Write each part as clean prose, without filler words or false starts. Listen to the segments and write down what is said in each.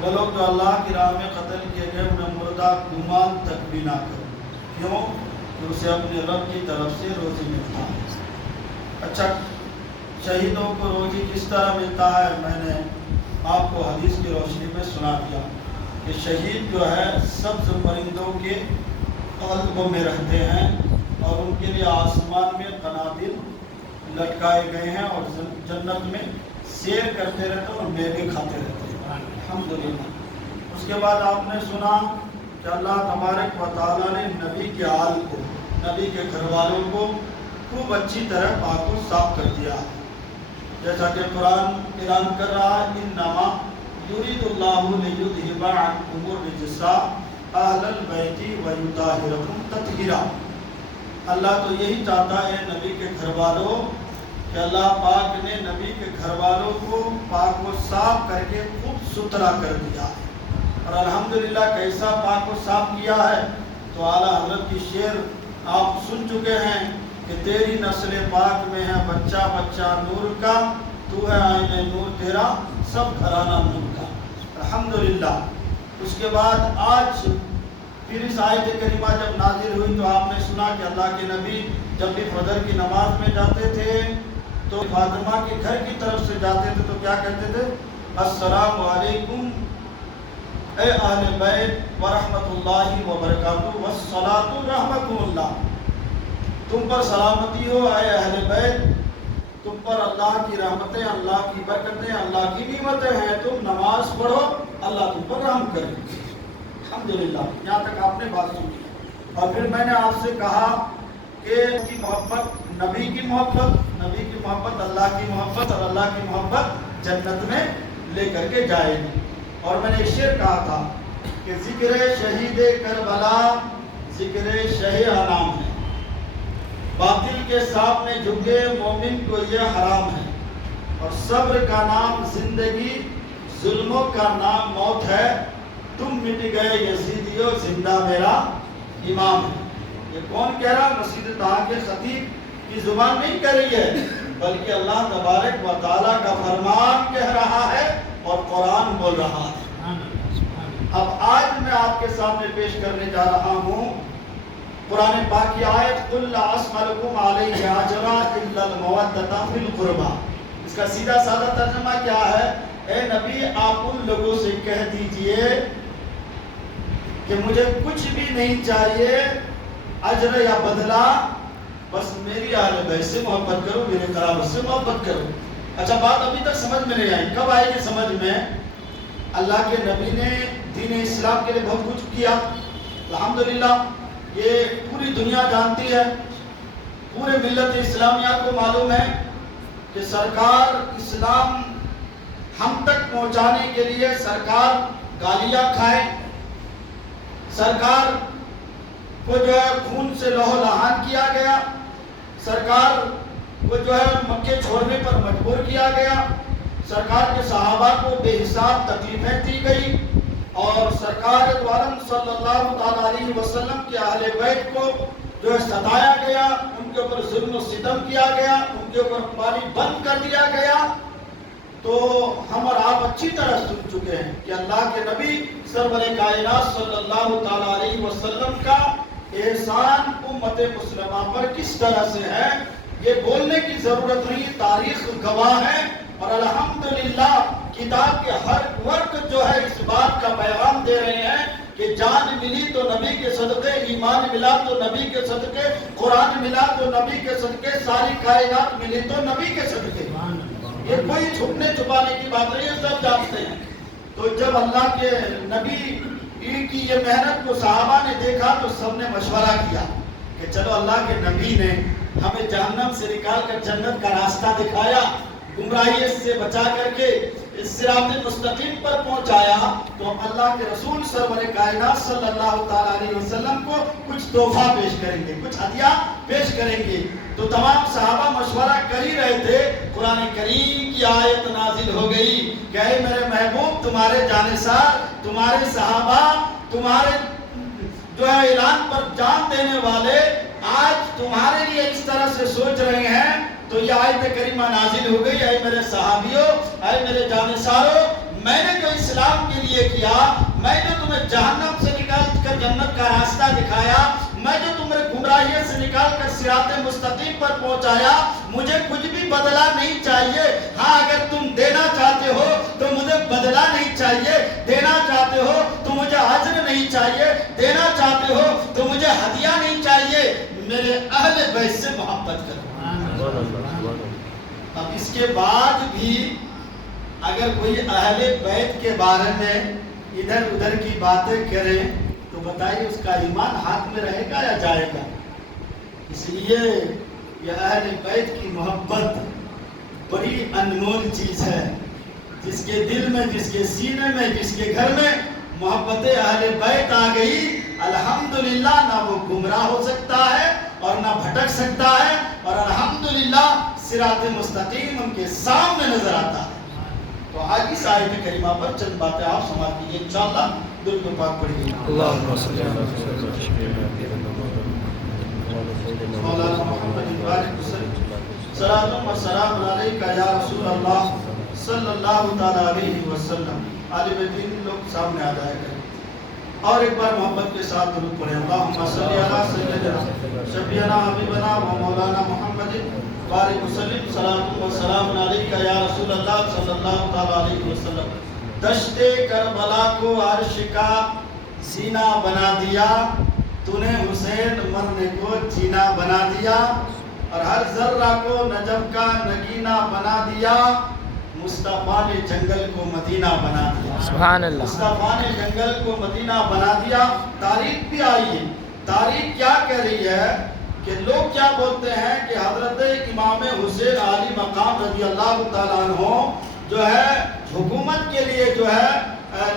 بولو تو اللہ کی راہ میں قتل کیے گئے انہیں مردہ گمان تک بھی نہ کرو. کیوں؟ کہ اسے اپنے رب کی طرف سے روزی ملتا ہے. اچھا، شہیدوں کو روزی کس طرح ملتا ہے میں نے آپ کو حدیث کی روشنی میں سنا دیا کہ شہید جو ہے سبز پرندوں کے قلبوں میں رہتے ہیں اور ان کے لیے آسمان میں قنادیل لٹکائے گئے ہیں اور جنت میں سیر کرتے رہتے ہیں اور میوے کھاتے رہتے ہیں. الحمدللہ. اس کے بعد آپ نے سنا کہ اللہ تبارک و تعالیٰ نے نبی کے آل کو، نبی کے گھر والوں کو خوب اچھی طرح پاک و صاف کر دیا ہے. جیسا کہ قرآن اعلان کر رہا ہے انما یرید اللہ لیذھب عنکم الرجس اہل البیت ویطہرکم تطہیرا. اللہ تو یہی چاہتا ہے نبی کے گھر والوں کہ اللہ پاک نے نبی کے گھر والوں کو پاک و صاف کر کے خوب ستھرا کر دیا ہے. اور الحمدللہ کیسا پاک و صاف کیا ہے تو اعلیٰ حضرت کی شعر آپ سن چکے ہیں کہ تیری نسل پاک میں ہے بچہ بچہ نور کا، تو ہے آئین نور تیرا سب گھرانہ نور کا. الحمدللہ. اس کے بعد آج پھر اس آیت کریمہ جب نازل ہوئی تو آپ نے سنا کہ اللہ کے نبی جب بھی فجر کی نماز میں جاتے تھے تو فاطمہ کے گھر کی طرف سے جاتے تھے تو کیا کہتے تھے؟ السلام علیکم اے اہل بیت ورحمۃ اللہ وبرکاتہ والصلاۃ رحمۃ اللہ. تم پر سلامتی ہو اے اہل بیت، تم پر اللہ کی رحمتیں، اللہ کی برکتیں، اللہ کی نعمتیں ہیں. تم نماز پڑھو، اللہ تم پر رحم کرے. الحمدللہ. یہاں تک آپ نے بات سنی. اور پھر میں نے آپ سے کہا کہ کی محبت، نبی کی محبت، نبی کی محبت اللہ کی محبت، اور اللہ کی محبت جنت میں لے کر کے جائے گی. اور میں نے شعر کہا تھا کہ ذکر شہید کربلا ذکر شہ حرام ہے، باطل کے سامنے جھکے مومن کو یہ حرام ہے. اور صبر کا نام زندگی، ظلموں کا نام موت ہے. تم مٹ گئے یزیدیو، زندہ میرا امام ہے. یہ کون کہہ رہا؟ مسجد طہا کے خطیب کی زبان نہیں کہہ رہی ہے بلکہ اللہ تبارک و تعالیٰ کا فرمان کہہ رہا ہے اور قرآن بول رہا ہے. اب آج میں آپ کے سامنے پیش کرنے جا رہا ہوں قرآن پاک کی آیت قُلْ لَا أَسْأَلُكُمْ عَلَيْهِ أَجْرًا إِلَّا الْمَوَدَّةَ فِي الْقُرْبَى. اس کا سیدھا سادہ ترجمہ کیا ہے؟ اے نبی آپ ان لوگوں سے کہہ دیجئے کہ مجھے کچھ بھی نہیں چاہیے اجر یا بدلہ، بس میری اہل بیت سے محبت کرو، میرے قرابت سے محبت کرو. اچھا، بات ابھی تک سمجھ میں نہیں آئی. کب آئے گی سمجھ میں؟ اللہ کے نبی نے دین اسلام کے لیے بہت کچھ کیا. الحمدللہ. یہ پوری دنیا جانتی ہے، پورے ملت اسلامیہ کو معلوم ہے کہ سرکار اسلام ہم تک پہنچانے کے لیے سرکار گالیاں کھائے، سرکار کو جو ہے خون سے لہو لہان کیا گیا، سرکار کو جو ہے مکے چھوڑنے پر مجبور کیا گیا، سرکار کے صحابہ کو بے حساب تکلیفیں دی گئی، اور سرکار دو عالم صلی اللہ تعالیٰ علیہ وسلم کے اہل بیت کو جو ہے ستایا گیا، ان کے اوپر ظلم و ستم کیا گیا، ان کے اوپر پانی بند کر دیا گیا. تو ہم اور آپ اچھی طرح سن چکے ہیں کہ اللہ کے نبی سرور کائنات صلی اللہ تعالیٰ علیہ وسلم کا احسان امت مسلمہ پر کس طرح سے ہے یہ بولنے کی ضرورت نہیں، تاریخ گواہ ہے. اور الحمدللہ کتاب کے ہر ورق جو ہے اس بات کا پیغام دے رہے ہیں کہ جان ملی تو نبی کے صدقے، ایمان ملا تو نبی کے صدقے، قرآن ملا تو نبی کے صدقے، ساری کائنات ملی تو نبی کے صدقے. یہ کوئی چھپنے چھپانے کی بات نہیں ہے، سب جانتے ہیں. تو جب اللہ کے نبی کی یہ محنت کو صحابہ نے دیکھا تو سب نے مشورہ کیا کہ چلو اللہ کے نبی نے ہمیں جہنم سے نکال کر جنت کا راستہ دکھایا، گمراہی سے بچا کر کے اس صراط مستقیم پر پہنچایا، تو اللہ کے رسول سرور کائنات صلی اللہ تعالیٰ علیہ وسلم کو کچھ تحفہ پیش کریں گے، کچھ ہدیہ پیش کریں گے. تو تمام صحابہ مشورہ کر ہی رہے تھے، قرآن کریم کی آیت نازل ہو گئی کہ اے میرے محبوب، تمہارے جانثار، تمہارے صحابہ، تمہارے جو ہے اعلان پر جان دینے والے آج تمہارے لیے اس طرح سے سوچ رہے ہیں. تو یہ آیت کریمہ نازل ہو گئی، اے میرے صحابیوں اے میرے جانثارو، میں نے جو اسلام کے لیے کیا، میں جو تمہیں جہنم سے نکال کر جنت کا راستہ دکھایا، میں جو تمہیں گمراہیت سے نکال کر صراط مستقیم پر پہنچایا، مجھے کچھ بھی بدلہ نہیں چاہیے۔ ہاں اگر تم دینا چاہتے ہو تو مجھے بدلہ نہیں چاہیے، دینا چاہتے ہو تو مجھے اجر نہیں چاہیے، دینا چاہتے ہو تو مجھے ہدیہ نہیں چاہیے، میرے اہل بیت سے محبت کرو۔ اب اس کے بعد بھی اگر کوئی اہل بیت کے بارے میں ادھر ادھر کی باتیں کرے تو بتائیے اس کا ایمان ہاتھ میں رہے گا یا جائے گا؟ اس لیے یہ اہل بیت کی محبت بڑی انمول چیز ہے۔ جس کے دل میں، جس کے سینے میں، جس کے گھر میں محبت اہل بیت آ گئی، الحمدللہ نہ وہ گمراہ ہو سکتا ہے اور نہ بھٹک سکتا ہے، اور الحمدللہ صراط مستقیم ان کے سامنے نظر آتا ہے۔ تو آج اس آیت کریمہ پر چند باتیں آپ سماعت کیجئے، انشاءاللہ دل کو پاک پڑھیے۔ اللہم صلی اللہ مولانا محمد بارک وسلم، صلاۃ و سلام علیکہ یا رسول اللہ صلی اللہ تعالی علیہ وسلم۔ عالم دین لوگ سامنے آ جائے کریں اور ایک بار محبت کے ساتھ درود پڑھیں۔ اللہم صلی علی سیدنا شفیعنا حبیبنا و مولانا محمد بارک وسلم، صلاۃ و سلام علیکہ یا رسول اللہ صلی اللہ تعالی علیہ وسلم۔ دشت کربلا کو عرش کا سینہ بنا دیا، تو نے حسین مرنے کو جینا بنا دیا، اور ہر ذرہ کو نجف کا نگینہ بنا دیا، مصطفیٰ نے جنگل کو مدینہ بنا دیا۔ سبحان اللہ۔ مصطفیٰ نے جنگل کو مدینہ بنا دیا۔ تاریخ بھی آئی ہے، تاریخ کیا کہہ رہی ہے کہ لوگ کیا بولتے ہیں کہ حضرت امام حسین علی مقام رضی اللہ تعالیٰ عنہ جو ہے حکومت کے لیے جو ہے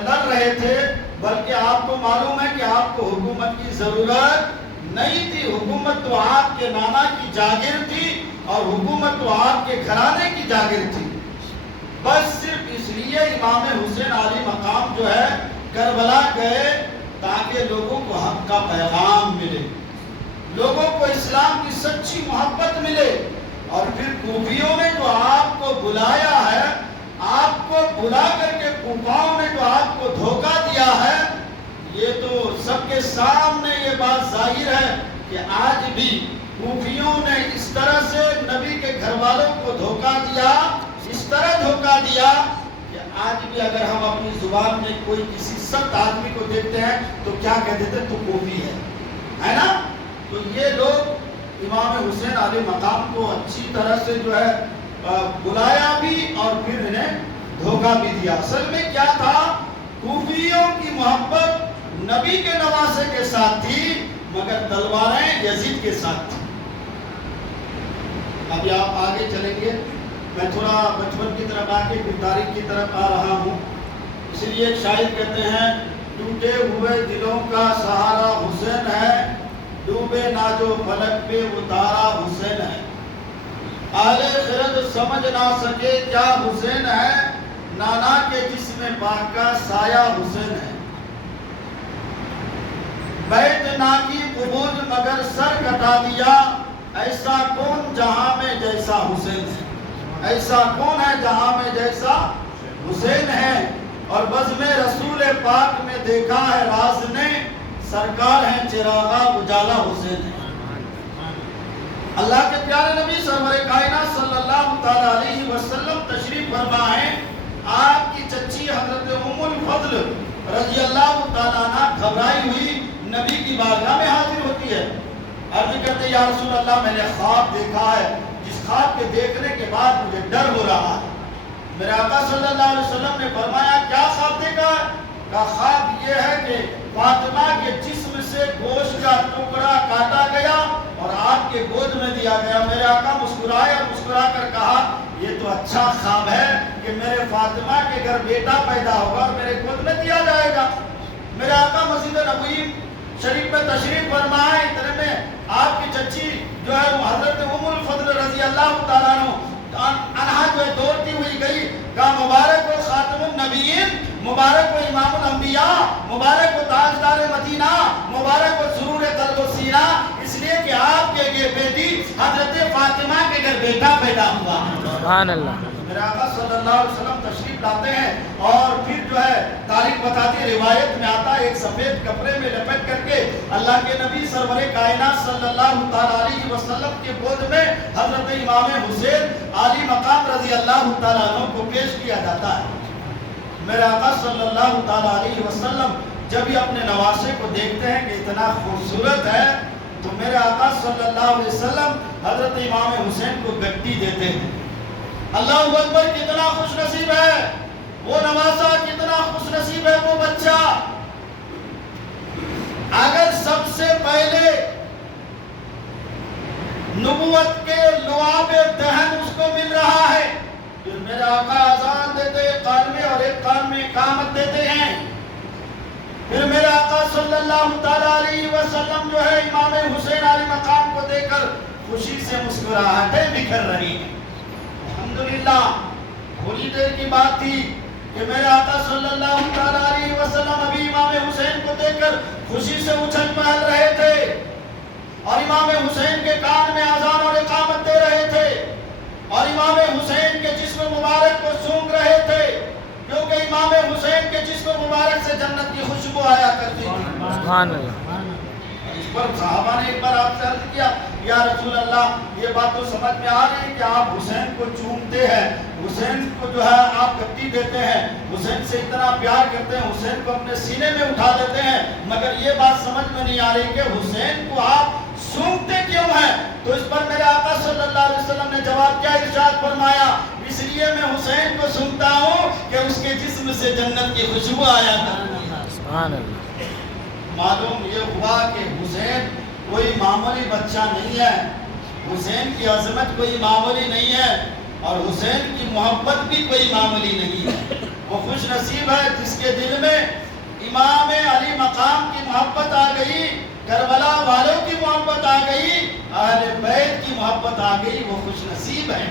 لڑ رہے تھے، بلکہ آپ کو معلوم ہے کہ آپ کو حکومت کی ضرورت نہیں تھی، حکومت تو آپ کے نانا کی جاگیر تھی اور حکومت تو آپ کے گھرانے کی جاگیر تھی۔ بس صرف اس لیے امام حسین علی مقام جو ہے کربلا گئے تاکہ لوگوں کو حق کا پیغام ملے، لوگوں کو اسلام کی سچی محبت ملے۔ اور پھر کوفیوں نے جو آپ کو بلایا ہے، آپ کو بلا کر کے کوفاؤں نے جو آپ کو دھوکہ دیا ہے، یہ تو سب کے سامنے یہ بات ظاہر ہے کہ آج بھی کوفیوں نے اس طرح سے نبی کے گھر والوں کو دھوکہ دیا، اس طرح دھوکہ دیا کہ آج بھی اگر ہم اپنی زبان میں کوئی کسی سخت آدمی کو دیکھتے ہیں تو کیا کہتے تھے؟ تو کوفی ہے نا؟ تو یہ لوگ امام حسین علیہ مقام کو اچھی طرح سے جو ہے بلایا بھی اور پھر انہیں دھوکہ بھی دیا۔ اصل میں کیا تھا؟ کوفیوں کی محبت نبی کے نواسے کے ساتھ تھی، مگر تلواریں یزید کے ساتھ تھی۔ ابھی آپ آگے چلیں گے، میں تھوڑا بچپن کی طرف آ کے پھر تاریخ کی طرف آ رہا ہوں۔ اس لیے ایک شاعر کہتے ہیں، ٹوٹے ہوئے دلوں کا سہارا حسین ہے، ڈوبے نہ جو فلک پہ وہ تارا حسین ہے۔ اہل خرد سمجھ نہ سکے کیا حسین ہے، نانا کے جسم پاک کا سایہ حسین ہے۔ بیت نا کی قبول مگر سر کٹا دیا، ایسا کون جہاں میں جیسا حسین ہے، ایسا کون ہے جہاں میں جیسا حسین ہے۔ اور بزم رسول پاک میں دیکھا ہے راز نے، سرکار ہے چراغا اجالا حسین ہے۔ اللہ کے پیارے نبی سرور کائنات صلی اللہ تعالی علیہ وسلم تشریف فرما ہے، آپ کی چچی حضرت ام الفضل رضی اللہ تعالیٰ عنہ گھبرائی ہوئی نبی کی بارگاہ میں حاضر ہوتی ہے، عرض کرتے یا رسول اللہ میں نے خواب دیکھا ہے، جس خواب کے دیکھنے کے بعد مجھے ڈر ہو رہا ہے۔ میرے آقا صلی اللہ علیہ وسلم نے فرمایا کیا خواب دیکھا ہے؟ کہا خواب یہ ہے کہ فاطمہ کے جسم سے گوشت کا ٹکڑا کاٹا گیا اور آپ کے گود میں دیا گیا۔ میرے آقا مسکرائے اور مسکرا کر کہا یہ تو اچھا خواب ہے کہ میرے فاطمہ کے گھر بیٹا پیدا ہوگا اور میرے گود میں دیا جائے گا۔ میرے آقا مسجد نبوی شریف میں تشریف فرمائے، اتنے میں آپ کی چچی جو ہے حضرت ام الفضل رضی اللہ تعالیٰ عنہ جو ہے دوڑتی ہوئی گئی، کہا مبارک ہو خاتم النبیین، مبارک ہو امام الانبیاء، مبارک ہو تاجدار مدینہ، مبارک ہو سرور قلب و سینہ، اس لیے کہ آپ کے بیٹی حضرت فاطمہ کے گھر بیٹا پیدا ہوا۔ سبحان اللہ۔ میرے آقا صلی اللہ علیہ وسلم تشریف لاتے ہیں اور پھر جو ہے تاریخ بتاتی ہے، روایت میں آتا ہے ایک سفید کپڑے میں لپٹ کر کے اللہ کے نبی سرور کائنات صلی اللہ تعالیٰ علیہ وسلم کے گود میں حضرت امام حسین عالی مقام رضی اللہ تعالیٰ عنہ کو پیش کیا جاتا ہے۔ میرے آقا صلی اللہ تعالیٰ علیہ وسلم جب یہ اپنے نواسے کو دیکھتے ہیں کہ اتنا خوبصورت ہے تو میرے آقا صلی اللہ علیہ وسلم حضرت امام حسین کو گٹی دیتے ہیں۔ اللہ اکبر، کتنا خوش نصیب ہے وہ نواسا، کتنا خوش نصیب ہے وہ بچہ۔ اگر سب سے پہلے نبوت کے لعاب دہن اس کو مل رہا ہے، پھر میرے آقا اذان دیتے ایک کان میں اور ایک کان میں اقامت دیتے ہیں، پھر میرے آقا صلی اللہ تعالیٰ علیہ وسلم جو ہے امام حسین علی مقام کو دے کر خوشی سے مسکراہٹیں بکھر رہی ہیں۔ الحمدللہ، تھوڑی دیر کی بات تھی کہ میرے آقا صلی اللہ تعالیٰ علیہ وسلم ابھی امام حسین کو دیکھ کر خوشی سے اچھل پہل رہے تھے اور امام حسین کے کان میں اذان اور اقامت دے رہے تھے اور امام حسین کے جسم مبارک کو سونگ رہے تھے، کیونکہ امام حسین کے جسم مبارک سے جنت کی خوشبو آیا کرتی تھی۔ سبحان اللہ۔ اس پر صحابہ نے ایک بار آپ سے عرض کیا، یا رسول اللہ یہ بات تو سمجھ میں آ رہی ہے کہ آپ حسین کو چومتے ہیں، حسین کو جو ہے آپ گٹی دیتے ہیں، حسین سے اتنا پیار کرتے ہیں، حسین کو اپنے سینے میں اٹھا لیتے ہیں، مگر یہ بات سمجھ میں نہیں آ رہی کہ حسین کو آپ سونگتے کیوں ہیں؟ تو اس پر میرے آقا صلی اللہ علیہ وسلم نے جواب کیا ارشاد فرمایا، اس لیے میں حسین کو سنتا ہوں کہ اس کے جسم سے جنت کی خوشبو آیا کرتی ہے۔ سبحان اللہ۔ معلوم یہ ہوا کہ حسین کوئی معمولی بچہ نہیں ہے، حسین کی عظمت کوئی معمولی نہیں ہے اور حسین کی محبت بھی کوئی معمولی نہیں ہے۔ وہ خوش نصیب ہے جس کے دل میں امام علی مقام کی محبت آ گئی، کربلا والوں کی محبت آ گئی، اہل بیت کی محبت آ گئی، وہ خوش نصیب ہے۔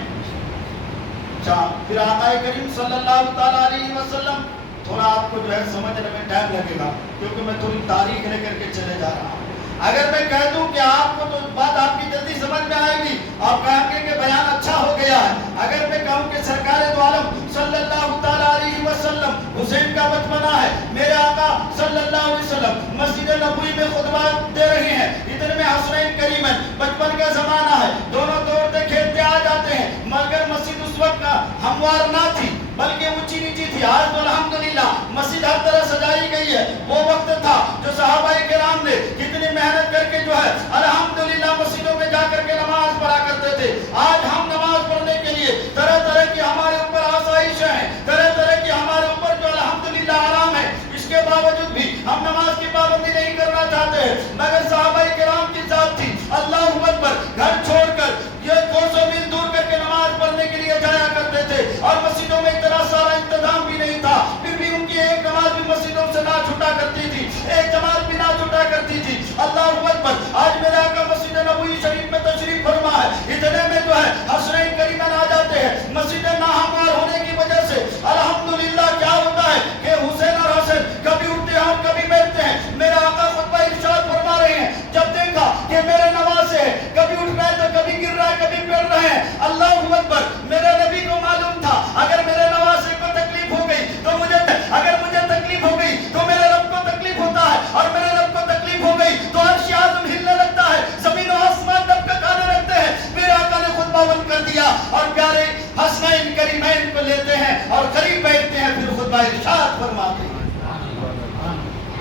پھر آقا کریم صلی اللہ تعالیٰ علیہ وسلم، تھوڑا آپ کو جو ہے سمجھنے میں ٹائم لگے گا کیونکہ میں تھوڑی تاریخ لے کر کے چلے جا رہا ہوں۔ اگر میں کہہ دوں کہ آپ کو تو بات آپ کی جلدی سمجھ میں آئے گی، آپ کہیں گے کہ بیان اچھا ہو گیا ہے۔ اگر میں کہوں کہ سرکار دو عالم صلی اللہ تعالیٰ علیہ وسلم حسین کا بچپنا ہے، میرے آقا صلی اللہ علیہ وسلم مسجد نبوی میں خطبہ دے رہے ہیں، اتنے میں حسنین کریمن، بچپن کا زمانہ ہے، دونوں دوڑتے کھیلتے آ جاتے ہیں، مگر مسجد اس وقت ہموار نہ تھی بلکہ اونچی نیچی تھی۔ آج تو الحمدللہ مسجد ہر طرح سجائی گئی ہے، وہ وقت تھا جو صحابہ کرام نے کتنی محنت کر کے جو ہے الحمدللہ مسجدوں میں جا کر کے نماز پڑھا کرتے تھے۔ آج ہم نماز پڑھنے کے لیے طرح طرح کی ہمارے اوپر آسائش ہیں، طرح طرح کی ہمارے اوپر جو الحمدللہ آرام ہے، اس کے باوجود بھی ہم نماز کی پابندی نہیں کرنا چاہتے ہیں، مگر صحابہ کرام کی ذات تھی اللہ اکبر، گھر چھوڑ کر یہ 200 میل دور کر کے نماز پڑھنے کے لیے جایا کرتے تھے اور مسجدوں میں اتنا سارا انتظام بھی نہیں تھا، پھر بھی ان کی ایک نماز بھی مسجدوں سے نہ چھوٹا کرتی تھی، ایک جماعت بھی نہ چھوٹا کرتی تھی۔ اللہ اکبر۔ آج میرے آقا مسجد نبوی شریف میں تشریف فرما ہے، اتنے میں جو ہے حسنین کریمن آ جاتے ہیں، مسجدیں ناہموار ہونے کی وجہ سے الحمدللہ کیا ہوتا ہے کہ حسین اور حسن کبھی اٹھتے ہیں اور کبھی بیٹھتے ہیں۔ میرے آقا خطبہ ارشاد فرما رہے ہیں، جب دیکھا کہ میرے نواسے کبھی اٹھ رہے تو کبھی گر رہا ہے، کبھی بیٹھ رہے ہیں، اللہ اکبر، میرے نبی کو معلوم تھا اگر میرے نواسے کو تکلیف ہو گئی تو اگر مجھے تکلیف ہو گئی تو میرے رب کو تکلیف ہوتا ہے، اور میرے رب کو تکلیف ہو گئی تو عرش اعظم ہلنے لگتا ہے، زمین و آسمان دب کھانے لگتے ہیں۔ میرے آقا نے خطبہ بند کر دیا اور پیارے حسنین کریمین کو لیتے ہیں اور قریب بیٹھتے ہیں، پھر خطبہ ارشاد فرماتے ہیں۔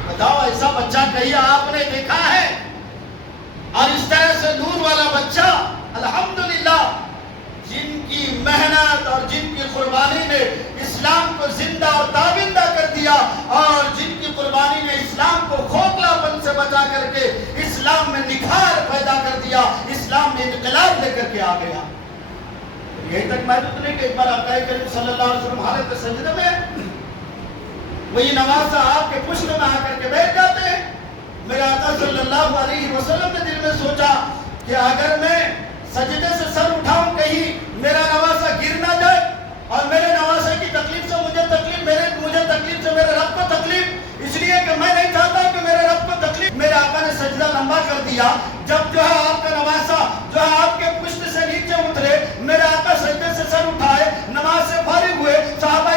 بتاؤ ایسا بچہ کہیں آپ نے دیکھا ہے؟ اور اس طرح سے نور والا بچہ الحمدللہ جن کی محنت اور جن کی قربانی نے اسلام کو زندہ اور تابندہ کر دیا اور جن کی قربانی نے اسلام کو کھوکھلا پن سے بچا کر کے اسلام میں نکھار پیدا کر دیا، اسلام میں انقلاب لے کر کے آ گیا۔ یہی تک محدود نہیں کہ ایک بار آقا کریم صلی اللہ علیہ وسلم حالت سجدہ میں وہی نواسا آپ کے پشت میں آ کر کے بیٹھ جاتے ہیں۔ میرے آقا صلی اللہ علیہ وسلم نے دل میں سوچا کہ اگر میں سجدے سے سر اٹھاؤں کہیں میرا نواسا گر نہ جائے اور میرے نواسے کی تکلیف سے مجھے تکلیف سے میرے رب کو تکلیف، اس لیے کہ میں نہیں چاہتا کہ میرے رب کو تکلیف۔ میرے آقا نے سجدہ لمبا کر دیا، جب جو ہے آپ کا نواسا جو ہے آپ کے پشت سے نیچے اترے، میرے آقا سجدے سے سر اٹھائے، نماز سے فارغ ہوئے، صحابہ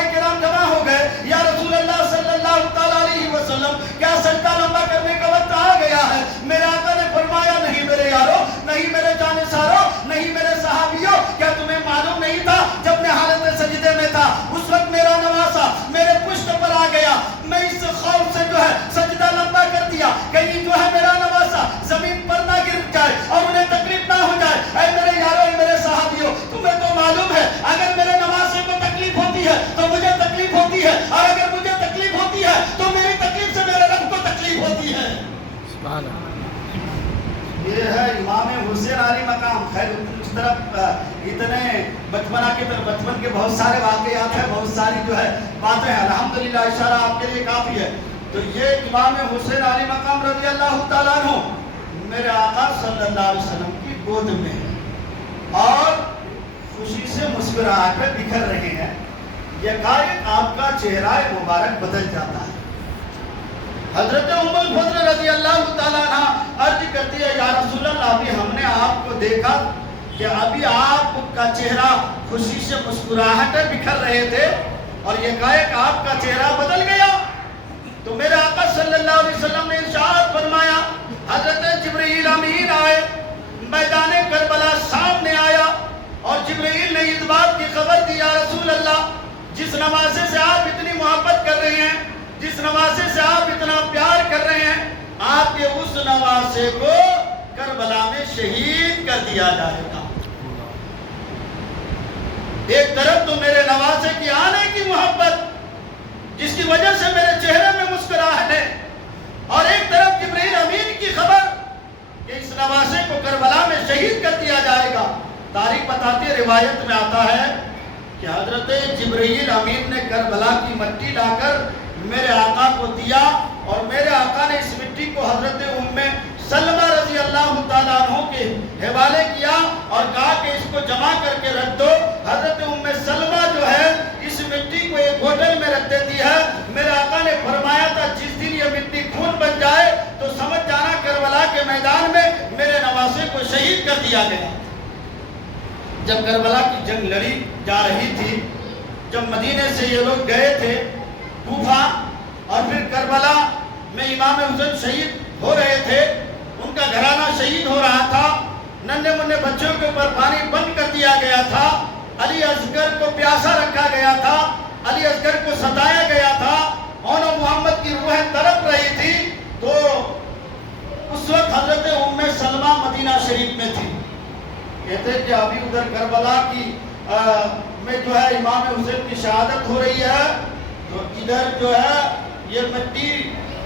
علی مقام. خیر اس طرف اتنے بچپنا کی طرف بچپن کے بہت سارے واقعات ہیں, بہت ساری جو ہے باتیں ہیں. الحمدللہ اشارہ آپ کے لیے کافی ہے. تو یہ امام حسین علی مقام رضی اللہ تعالیٰ عنہ میرے آقا صلی اللہ علیہ وسلم کی گود میں ہیں اور خوشی سے مسکراہٹ پہ بکھر رہے ہیں. یکایک آپ کا چہرہ مبارک بدل جاتا ہے. حضرت ام الفضل رضی اللہ تعالیٰ عنہ عرض کرتی ہے, یا رسول اللہ, ابھی ہم نے آپ کو دیکھا کہ ابھی آپ کا چہرہ خوشی سے مسکراہٹ پہ بکھر رہے تھے اور یکایک آپ کا چہرہ بدل گیا. تو میرے آقا صلی اللہ علیہ وسلم نے ارشاد فرمایا, حضرت جبرائیل امین آئے, میدان کربلا سامنے آیا اور جبرائیل نے اس بات کی خبر دی, یا رسول اللہ, جس نواسے سے آپ اتنی محبت کر رہے ہیں, جس نواسے سے آپ اتنا پیار کر رہے ہیں, آپ کے اس نواسے کو کربلا میں شہید کر دیا جائے گا. ایک طرف تو میرے نواسے کی آنے کی محبت جس کی وجہ سے میرے چہرے میں مسکراہٹ ہے, اور ایک طرف جبرائیل امین کی خبر کہ اس نواسے کو کربلا میں شہید کر دیا جائے گا. تاریخ بتاتی ہے, روایت میں آتا ہے کہ حضرت جبرائیل امین نے کربلا کی مٹی لا کر میرے آقا کو دیا اور میرے آقا نے اس مٹی کو حضرت ام سلمہ رضی اللہ تعالیٰ عنہ کے حوالے کیا اور کہا کہ اس کو جمع کر کے رکھ دو. حضرت ام سلمہ جو ہے اس مٹی کو ایک بوتل میں رکھ دیتی ہے. میرے آقا نے فرمایا تھا, جس دن یہ مٹی خون بن جائے تو سمجھ جانا کربلا کے میدان میں میرے نواسے کو شہید کر دیا گیا. جب کربلا کی جنگ لڑی جا رہی تھی, جب مدینے سے یہ لوگ گئے تھے کوفہ اور پھر کربلا میں امام حسین شہید ہو رہے تھے, ان کا گھرانہ شہید ہو رہا تھا, ننھے منھے بچوں کے اوپر پانی بند کر دیا گیا تھا, علی اصغر کو پیاسا رکھا گیا تھا, علی اصغر کو ستایا گیا تھا, اور محمد کی روحیں تڑپ رہی تھی. تو اس وقت حضرت ام سلمہ مدینہ شریف میں تھی. کہتے کہ ابھی ادھر کربلا کی میں جو ہے امام حسین کی شہادت ہو رہی ہے, تو ادھر جو ہے یہ مٹی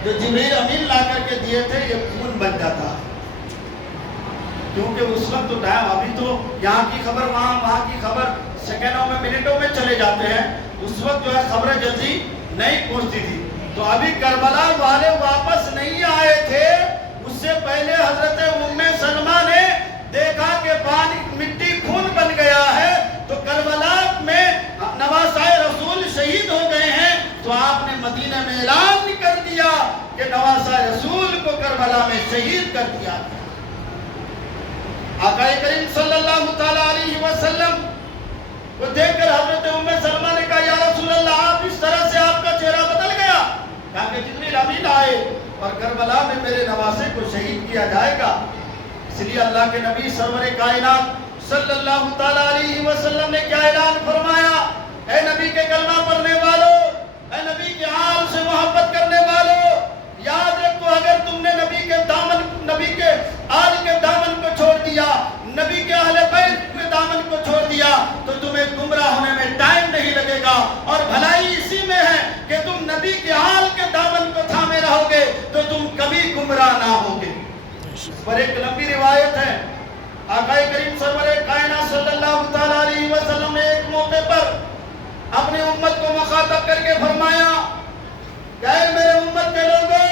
جو جبرائیل امین لا کر کے دیے تھے یہ خون بن جاتا ہے. کیونکہ اس وقت تو ٹائم, ابھی تو یہاں کی خبر وہاں کی خبر سیکنڈوں میں منٹوں میں چلے جاتے ہیں, اس وقت جو ہے خبریں جلدی نہیں پہنچتی تھی. تو ابھی کربلا والے واپس نہیں آئے تھے, اس سے پہلے حضرت ام سلمہ نے دیکھا کہ پانی مٹی خون بن گیا ہے, تو کربلا میں نواسائے رسول شہید ہو گئے ہیں. تو آپ نے مدینہ میں اعلان کر دیا کہ نواسائے رسول کو کربلا میں شہید کر دیا. آقا کریم صلی اللہ تعالیٰ علیہ وسلم کو دیکھ کر حضرت ام سلمہ نے کہا, یا رسول اللہ, آپ اس طرح سے آپ کا چہرہ بدل گیا. کہا کہ جبرائیل امین آئے اور کربلا میں میرے نواسے کو شہید کیا جائے گا. اس لیے اللہ کے نبی سرور کائنات صلی اللہ تعالیٰ علیہ وسلم نے کیا اعلان فرمایا, اے نبی کے کلمہ پڑھنے والوں, اے نبی کے آل سے محبت کرنے والوں, یاد رکھو اگر تم نے نبی کے آل کے دامن کو چھوڑ دیا, نبی کے اہل بیت کے دامن کو چھوڑ دیا, تو تمہیں گمراہ ہونے میں ٹائم نہیں لگے گا. اور بھلائی اسی میں ہے کہ تم نبی کے آل کے دامن کو تھامے رہو گے تو تم کبھی گمراہ نہ ہوگے. پر ایک لمبی روایت ہے, آقا کریم سرور کائنات صلی اللہ تعالیٰ علیہ وسلم نے ایک موقع پر اپنی امت کو مخاطب کر کے فرمایا کہ اے میرے امت کے لوگوں,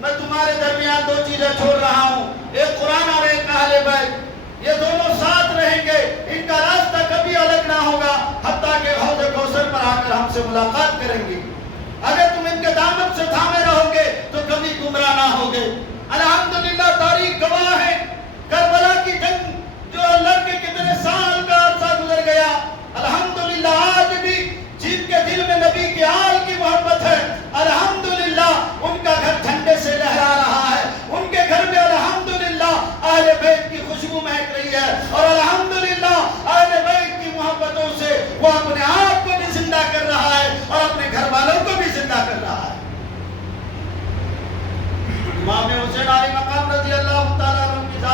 میں تمہارے درمیان دو چیزیں چھوڑ رہا ہوں, ایک قرآن اور ایک اہل بیت. یہ دونوں ساتھ رہیں گے, ان کا راستہ کبھی الگ نہ ہوگا حتیٰ کہ حوض کوثر پر آ کر ہم سے ملاقات کریں گے. اگر تم ان کے دامن سے تھامے رہو گے تو کبھی گمراہ نہ ہوگے. الحمدللہ تاریخ گواہ ہے, کربلا کی جنگ جو لڑ کے کتنے سال کا عرصہ گزر گیا, الحمدللہ آج بھی جن کے دل میں نبی کے آل کی محبت ہے, الحمدللہ ان کا گھر جھنڈے سے لہرا رہا ہے, ان کے گھر میں الحمدللہ اہل بیت کی خوشبو مہک رہی ہے, اور الحمدللہ اہل بیت کی محبتوں سے وہ اپنے آپ کو بھی زندہ کر رہا ہے اور اپنے گھر والوں کو بھی زندہ کر رہا ہے. امام حسین علی مقام رضی اللہ تعالیٰ عنہ کی ذات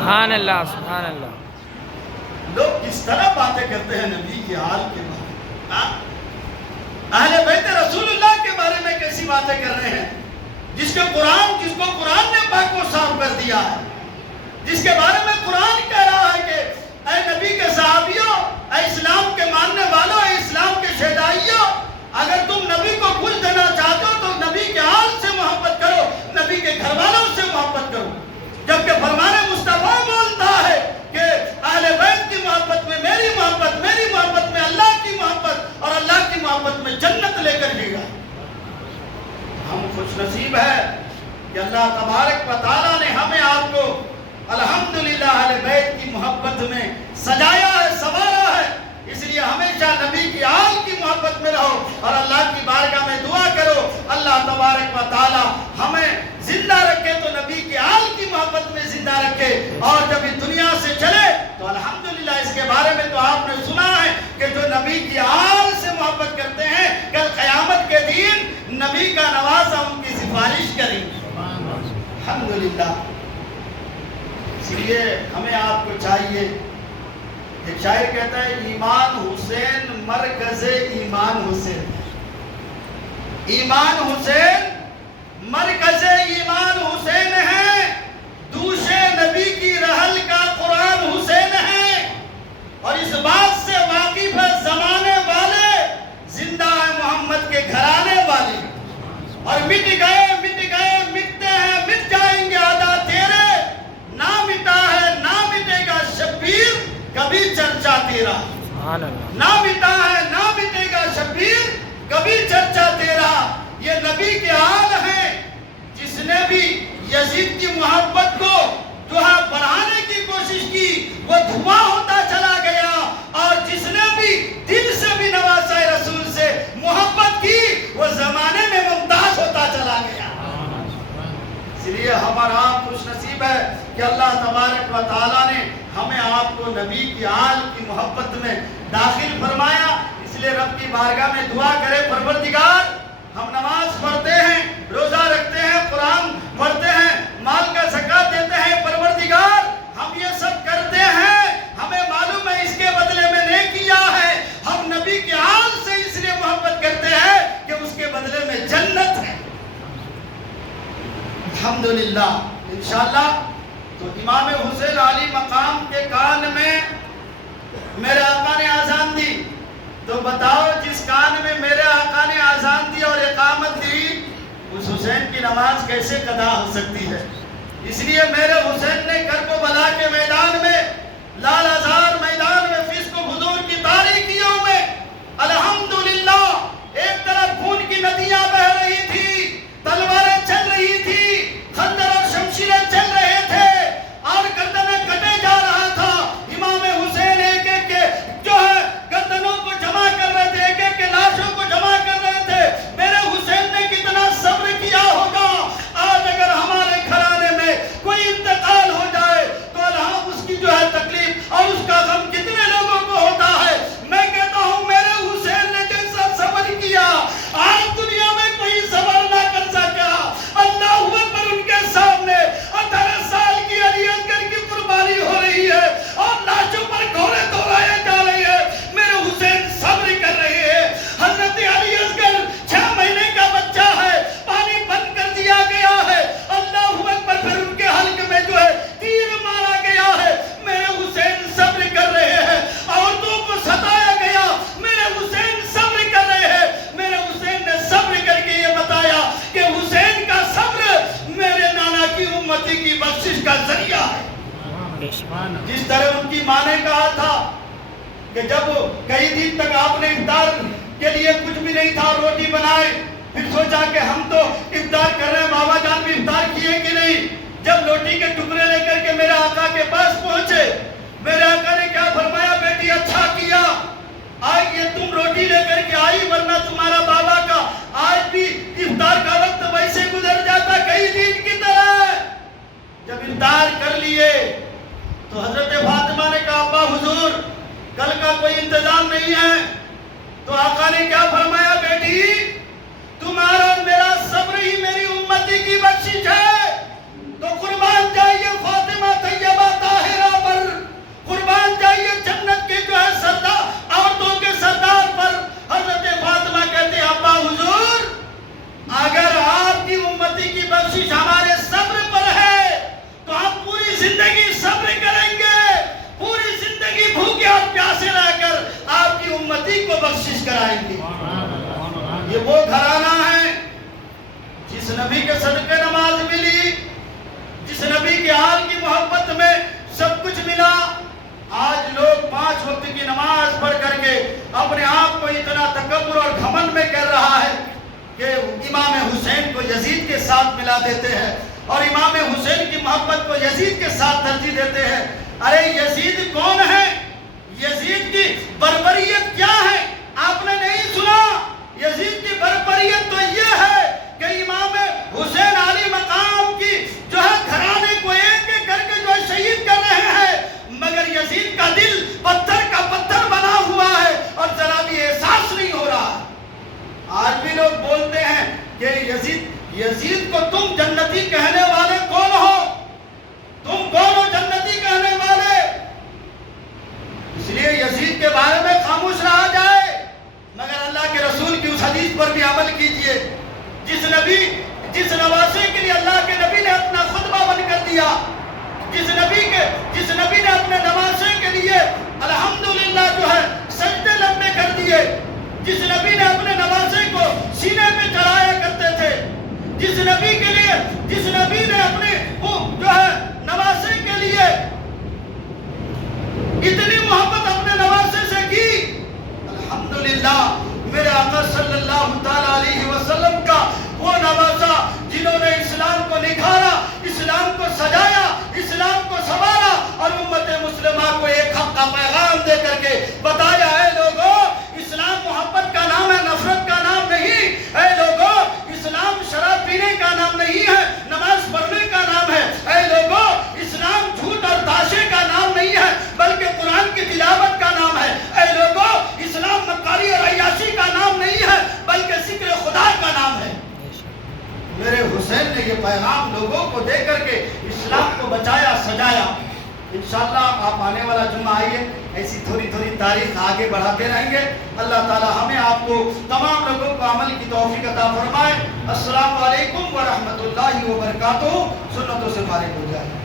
سبحان اللہ سبحان اللہ. لوگ کس طرح باتیں کرتے ہیں نبی کے حال کے بارے میں. اہل بیت رسول اللہ کے بارے میں کیسی باتیں کر رہے ہیں جس کو قرآن نے پاک و صاف کر دیا ہے, جس کے بارے میں قرآن کہہ رہا ہے کہ اے نبی کے صحابیوں, اے اسلام کے ماننے والوں, اے اسلام کے شہدائیوں, اگر تم نبی کو خوش دینا چاہتے ہو تو نبی کے حال سے محبت کرو, نبی کے گھر والوں سے محبت کرو. جبکہ فرمان مصطفیٰ بولتا ہے کہ اہل بیت کی محبت میں میری محبت میں اللہ کی محبت, اور اللہ کی محبت میں جنت لے کر جے گا. ہم خوش نصیب ہے کہ اللہ تبارک و تعالیٰ نے ہمیں آپ کو الحمدللہ اہل بیت کی محبت میں سجایا ہے, سنوارا ہے. اس لیے ہمیشہ نبی کی آل کی محبت میں رہو اور اللہ کی بارگاہ میں دعا کرو اللہ تبارک و تعالیٰ ہمیں زندہ رکھے تو نبی کی آل کی محبت میں زندہ رکھے, اور جب اس دنیا سے چلے تو الحمدللہ اس کے بارے میں تو آپ نے سنا ہے کہ جو نبی کی آل سے محبت کرتے ہیں کل قیامت کے دن نبی کا نواسہ ان کی سفارش کریں گے. الحمدللہ. اس لیے ہمیں آپ کو چاہیے, ایک شاعر کہتا ہے ایمان حسین مرکز ایمان حسین, ایمان حسین مرکز ایمان حسین ہے, دوشے نبی کی رحل کا قرآن حسین ہے, اور اس بات سے واقف ہے زمانے والے, زندہ ہے محمد کے گھرانے والے, اور مٹ گئے مٹتے ہیں مٹ جائیں گے عدا تیرے, نہ مٹا ہے نہ مٹے گا شبیر کبھی چرچا تیرا, نہ مٹا ہے نہ مٹے گا شبیر کبھی چرچا تیرا. یہ نبی کے حال ہیں جس نے بھی یزید کی محبت کو جو ہے بڑھانے کی کوشش کی وہ دھواں ہوتا چلا گیا, اور جس نے بھی دل سے بھی نواسہ رسول سے محبت کی وہ زمانے میں ممتاز ہوتا چلا گیا. اس لیے ہمارا خوش نصیب ہے کہ اللہ تبارک و تعالیٰ نے ہمیں آپ کو نبی کی آل کی محبت میں داخل فرمایا. اس لیے رب کی بارگاہ میں دعا کرے پروردگار, ہم نماز پڑھتے ہیں, روزہ رکھتے ہیں, قرآن پڑھتے ہیں, مال کا زکات دیتے ہیں, پروردگار ہم یہ سب کرتے ہیں, ہمیں معلوم ہے اس کے بدلے میں نے کیا ہے, ہم نبی کی آل سے اس لیے محبت کرتے ہیں کہ اس کے بدلے میں جنت ہے. الحمدللہ. انشاءاللہ تو امام حسین علی مقام کے کان میں میرے آقا نے آذان دی, تو بتاؤ جس کان میں میرے آقا نے آذان دی اور اقامت دی اس حسین کی نماز کیسے قضا ہو سکتی ہے. اس لیے میرے حسین نے کربلا کے میدان میں, لال آزار میدان میں, فسق و فجور کی تاریکیوں میں الحمدللہ ایک طرف خون کی ندیاں بہ رہی تھی, تلواریں چل رہی تھی, خنجر اور شمشیریں چل رہے تھے, اور گردنیں کٹے جا رہا تھا. امام حسین ایک ایک کے جو ہے گردنوں کو جمع کر رہے تھے, ایک ایک کے لاشوں کو جمع کر رہے تھے. میرے حسین نے کتنا صبر کیا ہوگا. آج اگر ہمارے گھرانے میں کوئی انتقال ہو جائے تو اللہ اس کی جو ہے تکلیف اور اس کا غم کتنے لوگوں کو ہوتا ہے. میں کہتا ہوں میرے حسین نے جیسا صبر کیا آج دنیا میں کوئی صبر نہ کر سکا. اللہ اکبر, ان کے سامنے 18 سال کی علی اصغر کی قربانی ہو رہی ہے اور لاشوں پر گھوڑے دوڑائے جا رہے ہیں, میرے حسین صبر کر رہے ہیں. حضرت علی اصغر 6 مہینے کا بچہ ہے, پانی بند کر دیا گیا ہے, اللہ اکبر, پھر ان کے حلق میں جو ہے تیر مارا گیا ہے, میرے حسین صبر کر رہے ہیں. عورتوں کو ستایا گیا, میرے حسین صبر کر رہے ہیں. میرے حسین نے صبر کر کے یہ بتایا کہ حسین کا صبر میرے نانا کی امتی کی بخشش کا ذریعہ ہے. جس طرح ان کی ماں نے کہا تھا کہ جب کئی دن تک آپ نے افطار کے لیے کچھ بھی نہیں تھا, روٹی بنائے, پھر سوچا کہ ہم تو افطار کر رہے ہیں, بابا جان بھی افطار کیے کہ نہیں. جب روٹی کے ٹکڑے لے کر کے میرے آقا کے پاس پہنچے, میرے آقا نے کیا فرمایا, بیٹی اچھا کیا, آج یہ تم روٹی لے کر کے آئی, ورنہ تمہارا بابا کا آج بھی افطار کا وقت ویسے گزر جاتا کئی دن کی طرح. جب افطار کر لیے تو حضرت فاطمہ نے کہا ابا حضور کل کا کوئی انتظام نہیں ہے. تو آقا نے کیا فرمایا, بیٹی تمہارا اور میرا صبر ہی میری امتی کی بخشش ہے. تو قربان جائیے فاطمہ طیبہ بخشش کرائیں گے۔ یہ وہ گھرانہ ہے جس نبی کے صدقے نماز ملی، جس نبی کے آل کی محبت میں سب کچھ ملا۔ آج لوگ 5 وقت کی نماز پڑھ کر کے اپنے آپ کو اتنا تکبر اور گھمنڈ میں کر رہا ہے کہ امام حسین کو یزید کے ساتھ ملا دیتے ہیں اور امام حسین کی محبت کو یزید کے ساتھ ترجیح دیتے ہیں۔ ارے یزید کون ہے؟ یزید کی بربریت کیا ہے؟ آپ نے نہیں سنا؟ یزید کی بربریت تو یہ ہے کہ امام حسین علی مقام کی جو ہے گھرانے کو ایک ایک کر کے جو ہے شہید کر رہے ہیں، مگر یزید کا دل پتھر کا پتھر بنا ہوا ہے اور ذرا بھی احساس نہیں ہو رہا۔ آج بھی لوگ بولتے ہیں کہ یزید کو تم جنتی کہنے والے کون ہو؟ تم کون ہو جنتی کہنے والے؟ اس لیے یزید کے بارے میں خاموش رہا جائے، مگر اللہ کے رسول کی اس حدیث پر بھی عمل کیجئے جس نواسے کے لیے اللہ کے نبی نے اپنا خطبہ بند کر دیا، جس نبی نے اپنے نواسے کے لیے الحمدللہ جو ہے سجدے لمبے کر دیے، جس نبی نے اپنے نواسے کو سینے پہ چڑھایا کرتے تھے، جس نبی نے اپنے جو ہے نواسے کے لیے اتنی محبت اپنے نواسے سے کی، الحمدللہ میرے آقا صلی اللہ تعالیٰ علیہ وسلم کا وہ نواسا جنہوں نے اسلام کو نکھارا، اسلام کو سجایا، اسلام کو سنوارا اور امت مسلمہ کو ایک حق کا پیغام دے کر کے بتایا، اے لوگوں اسلام محبت کا نام ہے، نفرت کا نام نہیں۔ اے لوگوں اسلام شراب پینے کا نام نہیں ہے، نماز پڑھنے کا نام ہے۔ اے لوگوں اسلام جھوٹ اور تاشے کا نام نہیں ہے، بلکہ قرآن کی تلاوت کا نام ہے۔ اے لوگوں اسلام مکاری اور عیاشی کا نام نہیں ہے، بلکہ ذکر خدا کا نام ہے۔ میرے حسین نے یہ پیغام لوگوں کو دے کر کے اسلام کو بچایا، سجایا۔ انشاءاللہ آپ آنے والا جمعہ آئیے، ایسی تھوڑی تھوڑی تاریخ آگے بڑھاتے رہیں گے۔ اللہ تعالی ہمیں آپ کو تمام لوگوں کو عمل کی توفیق عطا فرمائے۔ السلام علیکم ورحمۃ اللہ وبرکاتہ۔ سنتوں سے فارغ ہو جائے۔